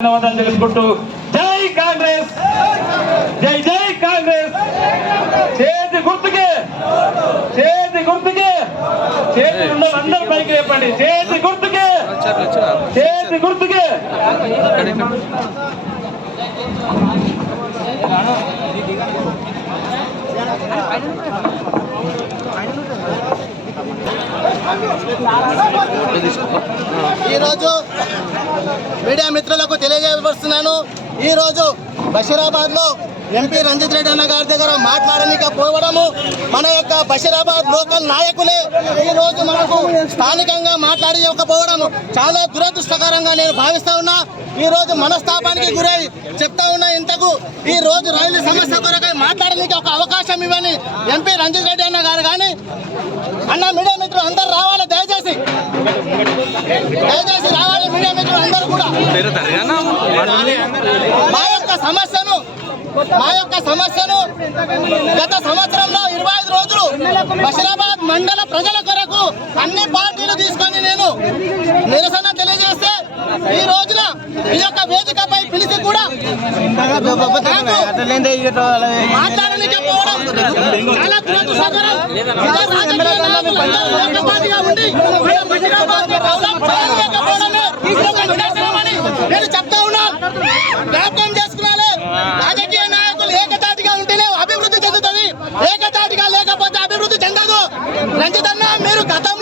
ధన్యవాదాలు తెలుసుకుంటూ జై కాంగ్రెస్! జై జై కాంగ్రెస్! చేతి గుర్తుకే! చేతి గుర్తుకే! చేతి అందరూ పైకి లేపండి. చేతి గుర్తుకే! చేతి గుర్తుకే! ఈరోజు మీడియా మిత్రులకు తెలియజేయవస్తున్నాను ఈరోజు బషీరాబాద్లో ఎంపీ రంజిత్ రెడ్డి అన్న గారి దగ్గర మాట్లాడనిక పోవడము మన యొక్క బషీరాబాద్ లోకల్ నాయకులే ఈ రోజు మనకు స్థానికంగా మాట్లాడకపోవడము చాలా దురదృష్టకరంగా నేను భావిస్తా ఉన్నా. ఈ రోజు మనస్తాపానికి గురై చెప్తా ఉన్నా ఇంతకు. ఈ రోజు రైలు సమస్య కొరకై మాట్లాడడానికి ఒక అవకాశం ఇవ్వని ఎంపీ రంజిత్ రెడ్డి అన్న గారు కానీ అన్న మీడియా మిత్రులు అందరు రావాలి దయచేసి. దయచేసి రావాలి మీడియా మిత్రులు అందరూ కూడా. మా యొక్క సమస్యను మా యొక్క సమస్యను గత సంవత్సరంలో ఇరవై ఐదు రోజులు బషీరాబాద్ మండల ప్రజల కొరకు అన్ని పార్టీలు తీసుకొని నేను నిరసన తెలియజేస్తే ఈ రోజున ఈ యొక్క వేదికపై పిలిచి కూడా మాట్లాడడానికి పోవడం చాలా దురదృష్టకరం. ఉండి నేను చెప్తా రంజిత్ అన్న మీరు గతం